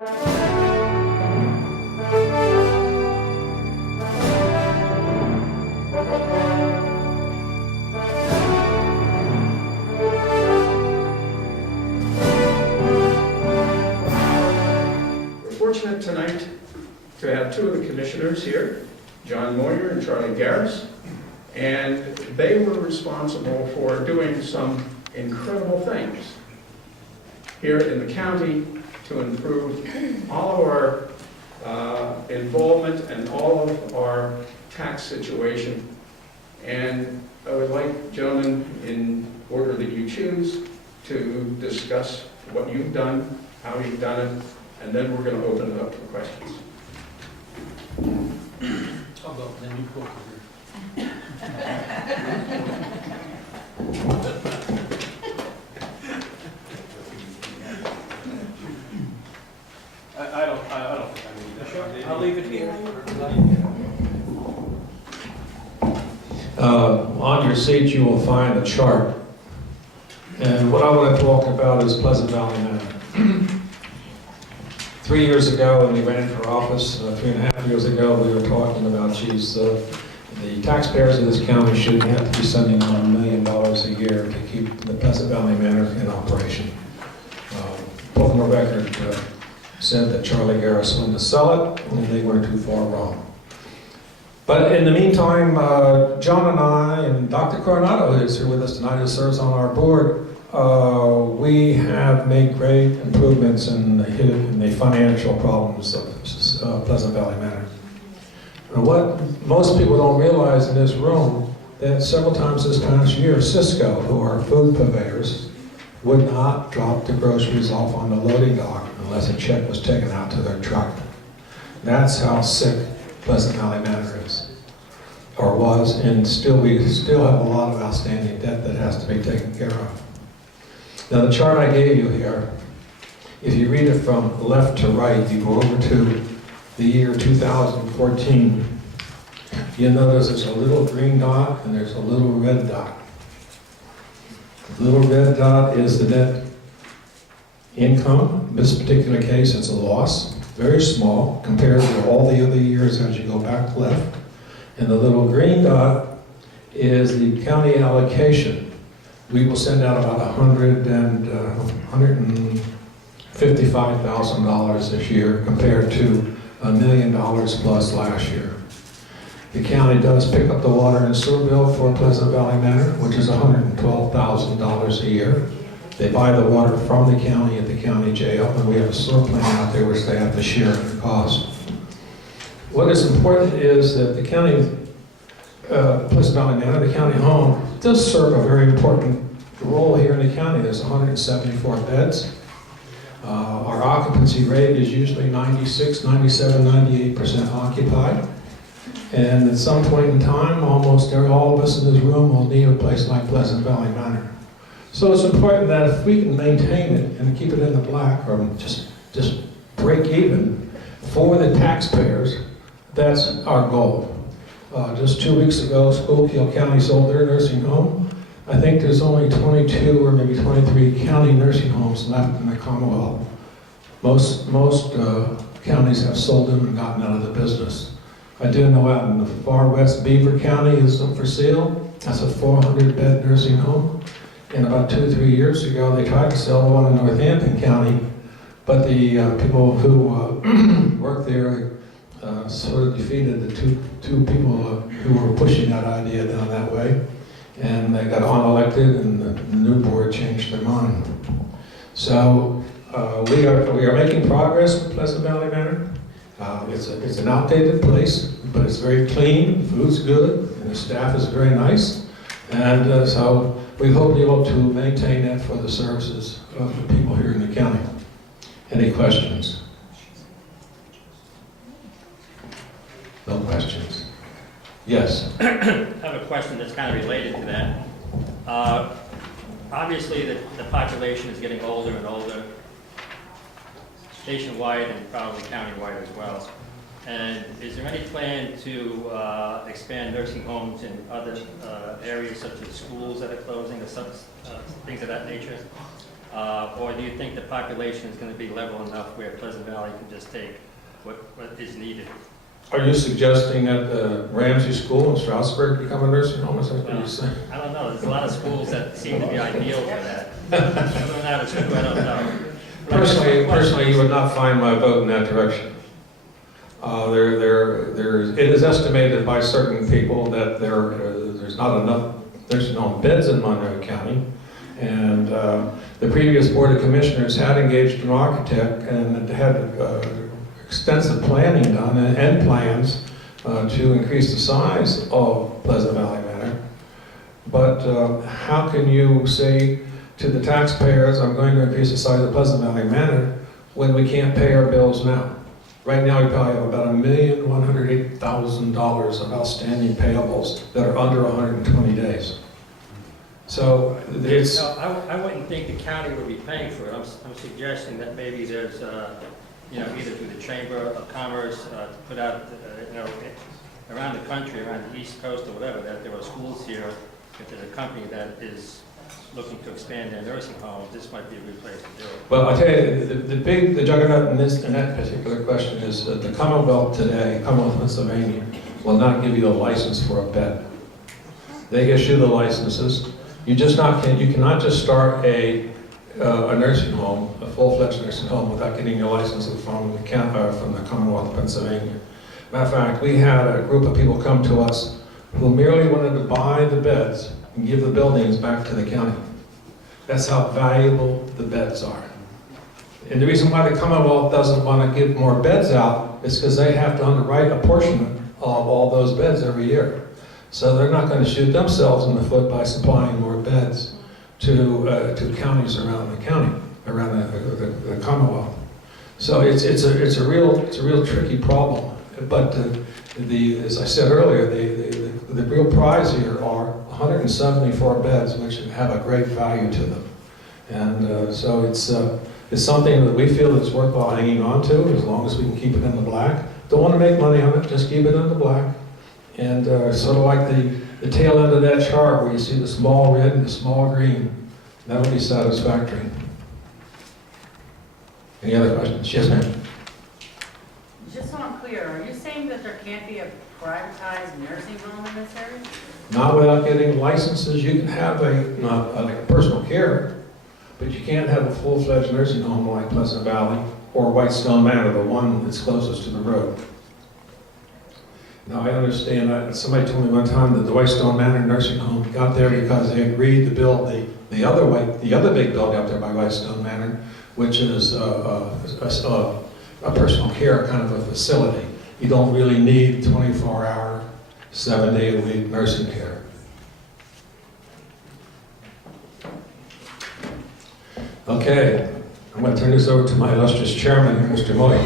We're fortunate tonight to have two of the commissioners here, John Moyer and Charlie Garris, and they were responsible for doing some incredible things here in the county to improve all of our involvement and all of our tax situation. And I would like, gentlemen, in order that you choose, to discuss what you've done, how you've done it, and then we're going to open it up for questions. I'll go, then you go. I don't think I need that. Sure. I'll leave it here. On your seat, you will find a chart. And what I want to talk about is Pleasant Valley Manor. 3 years ago, when we ran for office, 3.5 years ago, we were talking about, geez, the taxpayers of this county shouldn't have to be sending on $1 million a year to keep the Pleasant Valley Manor in operation. Pocono record said that Charlie Garris wanted to sell it, and they weren't too far wrong. But in the meantime, John and I, and Dr. Coronado, who is here with us tonight, who serves on our board, we have made great improvements in the financial problems of Pleasant Valley Manor. And what most people don't realize in this room, that several times this past year, Cisco, who are food purveyors, would not drop the groceries off on the loading dock unless a check was taken out to their truck. That's how sick Pleasant Valley Manor is, or was, and we still have a lot of outstanding debt that has to be taken care of. Now the chart I gave you here, if you read it from left to right, you go over to the year 2014, you'll notice there's a little green dot and there's a little red dot. The little red dot is the net income. In this particular case, it's a loss, very small compared to all the other years as you go back left. And the little green dot is the county allocation. We will send out about $155,000 this year compared to $1 million plus last year. The county does pick up the water and sewer bill for Pleasant Valley Manor, which is $112,000 a year. They buy the water from the county at the county jail, and we have a sewer plant out there which they have to share the cost. What is important is that the county, Pleasant Valley Manor, the county home, does serve a very important role here in the county. There's 174 beds. Our occupancy rate is usually 96, 97, 98% occupied. And at some point in time, almost all of us in this room will need a place like Pleasant Valley Manor. So it's important that if we can maintain it and keep it in the black, or just break even for the taxpayers, that's our goal. Just 2 weeks ago, Schuylkill County sold their nursing home. I think there's only 22 or maybe 23 county nursing homes left in the Commonwealth. Most counties have sold them and gotten out of the business. I do know out in the far west, Beaver County is up for sale. That's a 400-bed nursing home. And about 2 or 3 years ago, they tried to sell one in Northampton County, but the people who work there sort of defeated the two people who were pushing that idea down that way. And they got unelected, and the new board changed their mind. So we are making progress with Pleasant Valley Manor. It's an outdated place, but it's very clean, food's good, and the staff is very nice. And so we hope to be able to maintain that for the services of the people here in the county. Any questions? No questions? Yes? I have a question that's kind of related to that. Obviously, the population is getting older and older, nationwide and probably countywide as well. And is there any plan to expand nursing homes in other areas such as schools that are closing or some things of that nature? Or do you think the population is going to be level enough where Pleasant Valley can just take what is needed? Are you suggesting that the Ramsey School in Stroudsburg become a nursing home? Is that what you're saying? I don't know, there's a lot of schools that seem to be ideal for that. Whether or not it's true, I don't know. Personally, you would not find my vote in that direction. It is estimated by certain people that there's not enough nursing home beds in Monroe County. And the previous Board of Commissioners had engaged an architect and had extensive planning done and plans to increase the size of Pleasant Valley Manor. But how can you say to the taxpayers, I'm going to increase the size of Pleasant Valley Manor when we can't pay our bills now? Right now, we probably have about $1,108,000 of outstanding payables that are under 120 days. So it's... No, I wouldn't think the county would be paying for it. I'm suggesting that maybe there's, either through the Chamber of Commerce, to put out, around the country, around the East Coast or whatever, that there are schools here, if there's a company that is looking to expand their nursing homes, this might be a good place to do it. Well, I'll tell you, the juggernaut in that particular question is that the Commonwealth today, Commonwealth of Pennsylvania, will not give you a license for a bed. They issue the licenses. You cannot just start a nursing home, a full-fledged nursing home, without getting your license from the Commonwealth of Pennsylvania. Matter of fact, we had a group of people come to us who merely wanted to buy the beds and give the buildings back to the county. That's how valuable the beds are. And the reason why the Commonwealth doesn't want to give more beds out is because they have to underwrite a portion of all those beds every year. So they're not going to shoot themselves in the foot by supplying more beds to counties around the county, around the Commonwealth. So it's a real tricky problem. But as I said earlier, the real prize here are 174 beds, which have a great value to them. And so it's something that we feel is worthwhile hanging on to, as long as we can keep it in the black. Don't want to make money on it, just keep it in the black. And sort of like the tail end of that chart where you see the small red and the small green, that would be satisfactory. Any other questions? Yes, ma'am. Just so I'm clear, are you saying that there can't be a privatized nursing home in this area? Not without getting licenses. You can have like a personal care, but you can't have a full-fledged nursing home like Pleasant Valley or Whitestone Manor, the one that's closest to the road. Now, I understand, somebody told me one time that the Whitestone Manor nursing home got there because they agreed to build the other big building up there by Whitestone Manor, which is a personal care kind of a facility. You don't really need 24-hour, 7-day-a-week nursing care. Okay, I'm going to turn this over to my illustrious chairman, Mr. Moy.